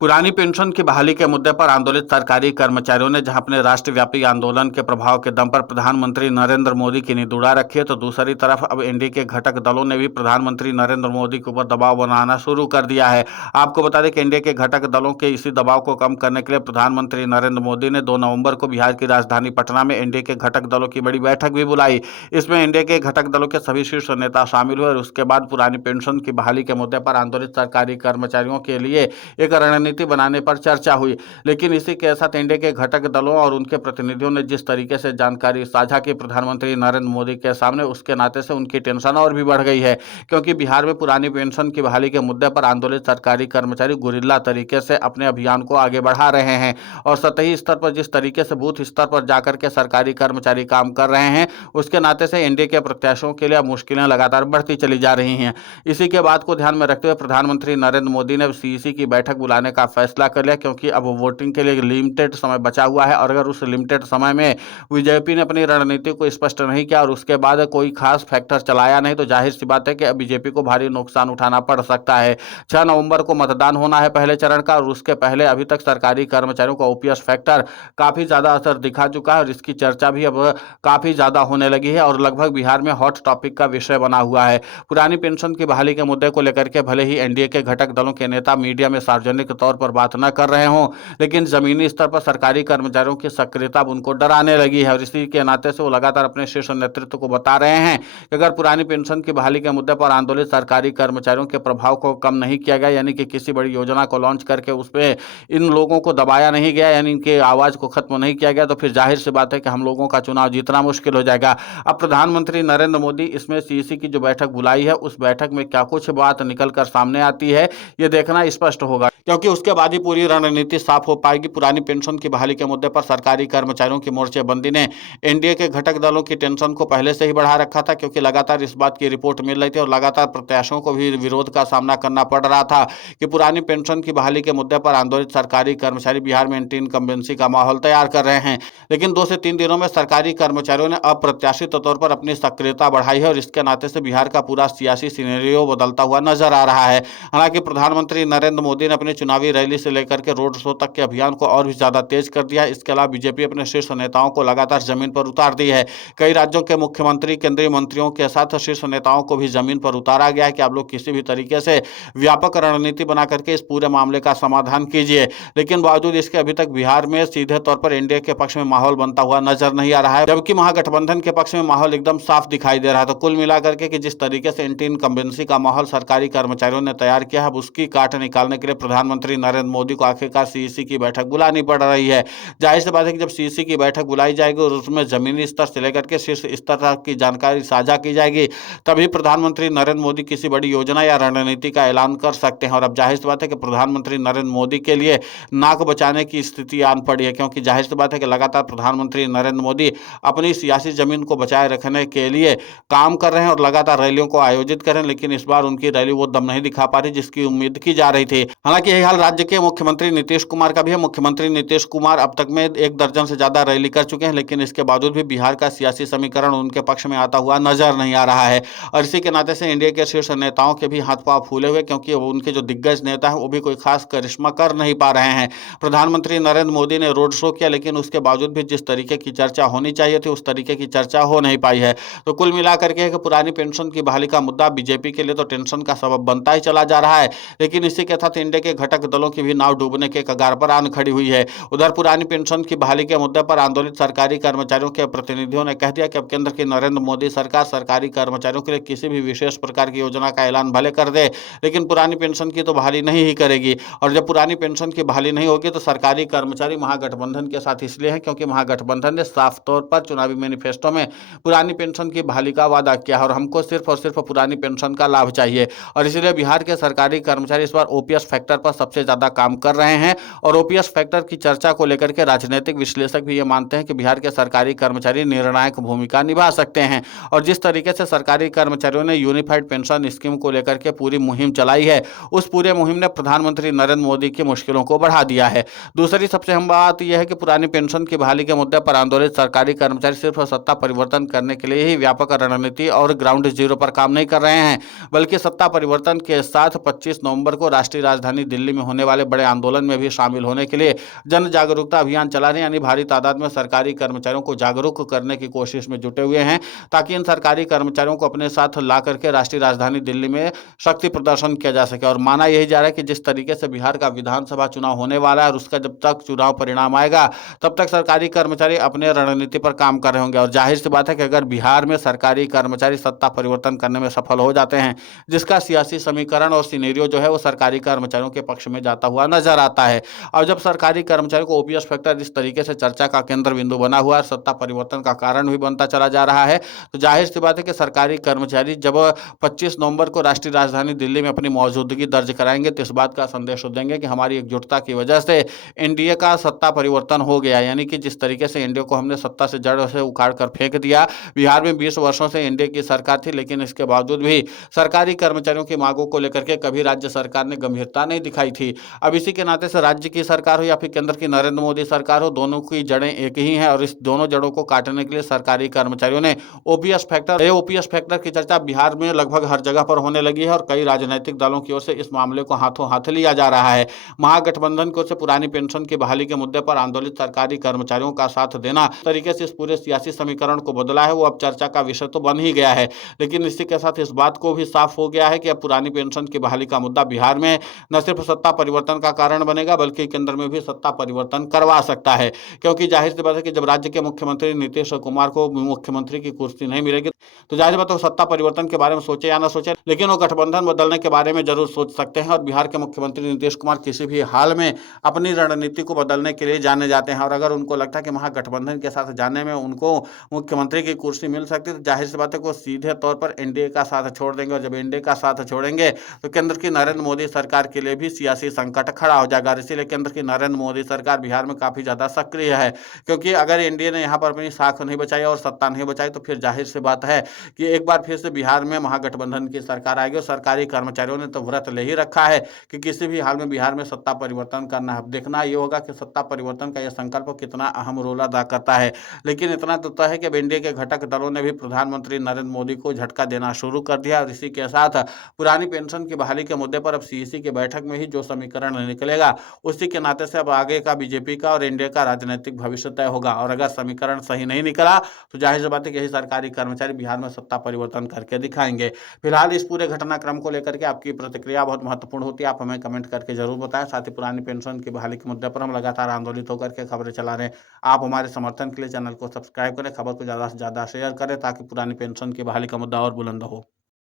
पुरानी पेंशन की बहाली के मुद्दे पर आंदोलित सरकारी कर्मचारियों ने जहां अपने राष्ट्रव्यापी आंदोलन के प्रभाव के दम पर प्रधानमंत्री नरेंद्र मोदी की नींद उड़ा रखी है, तो दूसरी तरफ अब एनडीए के घटक दलों ने भी प्रधानमंत्री नरेंद्र मोदी के ऊपर दबाव बनाना शुरू कर दिया है। आपको बता दें कि एनडीए के घटक दलों के इसी दबाव को कम करने के लिए प्रधानमंत्री नरेंद्र मोदी ने 2 नवंबर को बिहार की राजधानी पटना में एनडीए के घटक दलों की बड़ी बैठक भी बुलाई। इसमें एनडीए के घटक दलों के सभी शीर्ष नेता शामिल हुए और उसके बाद पुरानी पेंशन की बहाली के मुद्दे पर आंदोलित सरकारी कर्मचारियों के लिए एक रणनीति बनाने पर चर्चा हुई। लेकिन इसी के साथ एनडीए के घटक दलों और उनके प्रतिनिधियों ने जिस तरीके से जानकारी साझा की प्रधानमंत्री नरेंद्र मोदी के सामने, उसके नाते से उनकी टेंशन और भी बढ़ गई है, क्योंकि बिहार में पुरानी पेंशन की बहाली के मुद्दे पर आंदोलित सरकारी कर्मचारी गुरिल्ला तरीके से अपने अभियान को आगे बढ़ा रहे हैं और सतही स्तर पर जिस तरीके से बूथ स्तर पर जाकर के सरकारी कर्मचारी काम कर रहे हैं, उसके नाते से एनडीए के प्रत्याशियों के लिए मुश्किलें लगातार बढ़ती चली जा रही हैं। इसी के बात को ध्यान में रखते हुए प्रधानमंत्री नरेंद्र मोदी ने सीईसी की बैठक बुलाने का फैसला कर लिया, क्योंकि अब वोटिंग के लिए लिमिटेड समय बचा हुआ है और अगर उस लिमिटेड समय में बीजेपी ने अपनी रणनीति को स्पष्ट नहीं किया और उसके बाद कोई खास फैक्टर चलाया नहीं, तो जाहिर सी बात है कि अब बीजेपी को भारी नुकसान उठाना पड़ सकता है। 6 नवंबर को मतदान होना है पहले चरण का, और उसके पहले अभी तक सरकारी कर्मचारियों का ओपीएस फैक्टर काफी ज्यादा असर दिखा चुका है और इसकी चर्चा भी अब काफी ज्यादा होने लगी है और लगभग बिहार में हॉट टॉपिक का विषय बना हुआ है। पुरानी पेंशन की बहाली के मुद्दे को लेकर के भले ही एनडीए के घटक दलों के नेता मीडिया में सार्वजनिक तौर पर बात न कर रहे हों, लेकिन जमीनी स्तर पर सरकारी कर्मचारियों की सक्रियता उनको डराने लगी है और इसी के नाते से वो लगातार अपने शीर्ष नेतृत्व को बता रहे हैं कि अगर पुरानी पेंशन की बहाली के मुद्दे पर आंदोलित सरकारी कर्मचारियों के प्रभाव को कम नहीं किया गया, यानी कि किसी बड़ी योजना को लॉन्च करके उस पर इन लोगों को दबाया नहीं गया, यानी इनके आवाज को खत्म नहीं किया गया, तो फिर जाहिर सी बात है कि हम लोगों का चुनाव जीतना मुश्किल हो जाएगा। अब प्रधानमंत्री नरेंद्र मोदी इसमें सीईसी की जो बैठक बुलाई है, उस बैठक में क्या कुछ बात निकलकर सामने आती है, ये देखना स्पष्ट होगा, क्योंकि उसके बाद ही पूरी रणनीति साफ हो पाएगी। पुरानी पेंशन की बहाली के मुद्दे पर सरकारी कर्मचारियों की मोर्चेबंदी ने एनडीए के घटक दलों की टेंशन को पहले से ही बढ़ा रखा था, क्योंकि लगातार इस बात की रिपोर्ट मिल रही थी और लगातार प्रत्याशियों को भी विरोध का सामना करना पड़ रहा था कि पुरानी पेंशन की बहाली के मुद्दे पर आंदोलित सरकारी कर्मचारी बिहार में एंटी इनकम्बेंसी का माहौल तैयार कर रहे हैं। लेकिन 2 से 3 दिनों में सरकारी कर्मचारियों ने अप्रत्याशित तौर पर अपनी सक्रियता बढ़ाई है और इसके नाते से बिहार का पूरा सियासी सिनेरियो बदलता हुआ नजर आ रहा है। हालांकि प्रधानमंत्री नरेंद्र मोदी ने अपनी चुनावी रैली से लेकर के रोड शो तक के अभियान को और भी ज्यादा तेज कर दिया है। इसके अलावा बीजेपी अपने शीर्ष नेताओं को लगातार जमीन पर उतार दी है। कई राज्यों के मुख्यमंत्री, केंद्रीय मंत्रियों के साथ शीर्ष नेताओं को भी जमीन पर उतारा गया है कि आप लोग किसी भी तरीके से व्यापक रणनीति बना करके इस पूरे मामले का समाधान कीजिए। लेकिन बावजूद इसके अभी तक बिहार में सीधे तौर पर एनडीए के पक्ष में माहौल बनता हुआ नजर नहीं आ रहा है, जबकि महागठबंधन के पक्ष में माहौल एकदम साफ दिखाई दे रहा है। तो कुल मिलाकर के कि जिस तरीके से एंटी इनकम्बेंसी का माहौल सरकारी कर्मचारियों ने तैयार किया है, उसकी काट निकालने के लिए प्रधानमंत्री नरेंद्र मोदी को आखिरकार सीईसी की बैठक बुलानी पड़ रही है। जाहिर सी बात है कि जब सीईसी की बैठक बुलाई जाएगी और उसमें जमीनी स्तर से लेकर के शीर्ष स्तर तक की जानकारी साझा की जाएगी, तभी प्रधानमंत्री नरेंद्र मोदी किसी बड़ी योजना या रणनीति का ऐलान कर सकते हैं। और अब जाहिर सी बात है कि प्रधानमंत्री नरेंद्र मोदी के लिए नाक बचाने की स्थिति आन पड़ी है, क्योंकि जाहिर सी बात है कि लगातार प्रधानमंत्री नरेंद्र मोदी अपनी सियासी जमीन को बचाए रखने के लिए काम कर रहे हैं और लगातार रैलियों को आयोजित कर रहे हैं, लेकिन इस बार उनकी रैली वो दम नहीं दिखा पा रही जिसकी उम्मीद की जा रही थी। हालांकि यही हाल राज्य के मुख्यमंत्री नीतीश कुमार का भी है। मुख्यमंत्री नीतीश कुमार अब तक में 1 दर्जन से ज्यादा रैली कर चुके हैं, लेकिन इसके बावजूद भी बिहार का सियासी समीकरण उनके पक्ष में आता हुआ नजर नहीं आ रहा है। और इसी के नाते से इंडिया के शीर्ष नेताओं के भी हाथ पांव फूले हुए, क्योंकि उनके जो दिग्गज नेता हैं वो भी कोई खास करिश्मा कर नहीं पा रहे हैं। प्रधानमंत्री नरेंद्र मोदी ने रोड शो किया, लेकिन उसके बावजूद भी जिस तरीके की चर्चा होनी चाहिए थी उस तरीके की चर्चा हो नहीं पाई है। तो कुल मिलाकर के पुरानी पेंशन की बहाली का मुद्दा बीजेपी के लिए तो टेंशन का सबब बनता ही चला जा रहा है, लेकिन इसी के साथ इंडिया के घटक दलों की भी नाव डूबने के कगार पर आन खड़ी हुई है। उधर पुरानी पेंशन की बहाली के मुद्दे पर आंदोलित सरकारी कर्मचारियों के प्रतिनिधियों ने कह दिया कि अब केंद्र की नरेंद्र मोदी सरकार सरकारी कर्मचारियों के लिए किसी भी विशेष प्रकार की योजना का ऐलान भले कर दे, लेकिन पुरानी पेंशन की तो बहाली नहीं ही करेगी। और जब पुरानी पेंशन की बहाली नहीं होगी तो सरकारी कर्मचारी महागठबंधन के साथ इसलिए है क्योंकि महागठबंधन ने साफ तौर पर चुनावी मैनिफेस्टो में पुरानी पेंशन की बहाली का वादा किया और हमको सिर्फ और सिर्फ पुरानी पेंशन का लाभ चाहिए। और इसलिए बिहार के सरकारी कर्मचारी इस बार ओपीएस फैक्टर पर सबसे ज्यादा काम कर रहे हैं और ओपीएस फैक्टर की चर्चा को लेकर के राजनीतिक विश्लेषक भी ये मानते हैं कि बिहार के सरकारी कर्मचारी निर्णायक भूमिका निभा सकते हैं। और जिस तरीके से सरकारी कर्मचारियों ने यूनिफाइड पेंशन स्कीम को लेकर के पूरी मुहिम चलाई है, उस पूरे मुहिम ने प्रधानमंत्री नरेंद्र मोदी की मुश्किलों को बढ़ा दिया है। दूसरी सबसे अहम बात यह है कि पुरानी पेंशन की बहाली के मुद्दे पर आंदोलित सरकारी कर्मचारी सिर्फ सत्ता परिवर्तन करने के लिए ही व्यापक रणनीति और ग्राउंड जीरो पर काम नहीं कर रहे हैं, बल्कि सत्ता परिवर्तन के साथ 25 नवंबर को राष्ट्रीय राजधानी दिल्ली में होने वाले बड़े आंदोलन में भी शामिल होने के लिए जन जागरूकता अभियान चला रहे हैं। यानी भारी तादाद में सरकारी कर्मचारियों को जागरूक करने की कोशिश में जुटे हुए हैं, ताकि इन सरकारी कर्मचारियों को अपने साथ ला करके राष्ट्रीय राजधानी दिल्ली में शक्ति प्रदर्शन किया जा सके। और माना यही जा रहा है कि जिस तरीके से बिहार का विधानसभा चुनाव होने वाला है और उसका जब तक चुनाव परिणाम आएगा तब तक सरकारी कर्मचारी अपने रणनीति पर काम कर रहे होंगे। और जाहिर सी बात है कि अगर बिहार में सरकारी कर्मचारी सत्ता परिवर्तन करने में सफल हो जाते हैं, जिसका सियासी समीकरण और सिनेरियो जो है वो सरकारी कर्मचारियों के पक्ष में जाता हुआ नजर आता है। और जब सरकारी कर्मचारियों को ओपीएस फैक्टर इस तरीके से चर्चा का केंद्र बिंदु बना हुआ है, सत्ता परिवर्तन का कारण भी बनता चला जा रहा है, तो जाहिर सी बात है कि सरकारी कर्मचारी जब 25 नवंबर को राष्ट्रीय राजधानी दिल्ली में अपनी मौजूदगी दर्ज कराएंगे तो इस बात का संदेश देंगे कि हमारी एकजुटता की वजह से एनडीए का सत्ता परिवर्तन हो गया। यानी कि जिस तरीके से एनडीए को हमने सत्ता से जड़ से उखाड़ कर फेंक दिया, बिहार में 20 वर्षों से एनडीए की सरकार थी, लेकिन इसके बावजूद भी सरकारी कर्मचारियों की मांगों को लेकर के कभी राज्य सरकार ने गंभीरता नहीं दिखाई थी। अब इसी के नाते से राज्य की सरकार हो या फिर केंद्र की नरेंद्र मोदी सरकार हो, दोनों की जड़ें एक ही हैं और इस दोनों जड़ों को काटने के लिए सरकारी कर्मचारियों ने ओपीएस फैक्टर की चर्चा बिहार में लगभग हर जगह पर होने लगी है और कई राजनीतिक दलों की ओर से इस मामले को हाथों हाथ लिया जा रहा है। महागठबंधन की ओर से पुरानी पेंशन की बहाली के मुद्दे पर आंदोलित सरकारी कर्मचारियों का साथ देना तरीके से इस पूरे सियासी समीकरण को बदला है, वो अब चर्चा का विषय तो बन ही गया है। लेकिन इसी के साथ इस बात को भी साफ हो गया है कि अब पुरानी पेंशन की बहाली का मुद्दा बिहार में न सिर्फ सत्ता परिवर्तन का कारण बनेगा बल्कि केंद्र में भी सत्ता परिवर्तन करवा सकता है। क्योंकि जाहिर सी बात है कि जब राज्य के मुख्यमंत्री नीतीश कुमार को मुख्यमंत्री की कुर्सी नहीं मिलेगी तो जाहिर बात है सत्ता परिवर्तन के बारे में सोचे या ना सोचे, लेकिन वो गठबंधन बदलने के बारे में जरूर सोच सकते हैं। और बिहार के मुख्यमंत्री नीतीश कुमार किसी भी हाल में अपनी रणनीति को बदलने के लिए जाने जाते हैं और अगर उनको लगता है कि महागठबंधन के साथ जाने में उनको मुख्यमंत्री की कुर्सी मिल सकती है तो जाहिर सी बात है कि वो सीधे तौर पर एनडीए का साथ छोड़ देंगे। और जब एनडीए का साथ छोड़ेंगे तो केंद्र की नरेंद्र मोदी सरकार के लिए भी सियासी संकट खड़ा हो जाएगा। इसीलिए केंद्र की नरेंद्र मोदी सरकार बिहार में काफी ज्यादा सक्रिय है, क्योंकि अगर एनडीए ने यहाँ पर अपनी साख नहीं बचाई और सत्ता नहीं बचाई तो फिर जाहिर सी बात है कि एक बार फिर से बिहार में महागठबंधन की सरकार आएगी। और सरकारी कर्मचारियों ने तो व्रत ले ही रखा है कि किसी भी हाल में बिहार में सत्ता परिवर्तन करना है। देखना ये होगा कि सत्ता परिवर्तन का यह संकल्प कितना अहम रोल अदा करता है। लेकिन इतना तो तय है कि एनडीए के घटक दलों ने भी प्रधानमंत्री नरेंद्र मोदी को झटका देना शुरू कर दिया और इसी के साथ पुरानी पेंशन की बहाली के मुद्दे पर अब सीईसी की बैठक में ही जो समीकरण निकलेगा उसी के नाते से अब आगे का बीजेपी का और एनडीए का राजनीतिक भविष्य तय होगा। और अगर समीकरण सही नहीं निकला तो जाहिर सी बात है कि यही सरकारी कर्मचारी बिहार में सत्ता परिवर्तन करके दिखाएंगे। फिलहाल इस पूरे घटनाक्रम को लेकर के आपकी प्रतिक्रिया बहुत महत्वपूर्ण होती है, आप हमें कमेंट करके जरूर बताएं। साथ ही पुरानी पेंशन की बहाली के मुद्दे पर हम लगातार आंदोलित होकर के खबरें चला रहे हैं। आप हमारे समर्थन के लिए चैनल को सब्सक्राइब करें, खबर को ज़्यादा से ज़्यादा शेयर करें ताकि पुरानी पेंशन की बहाली का मुद्दा और बुलंद हो।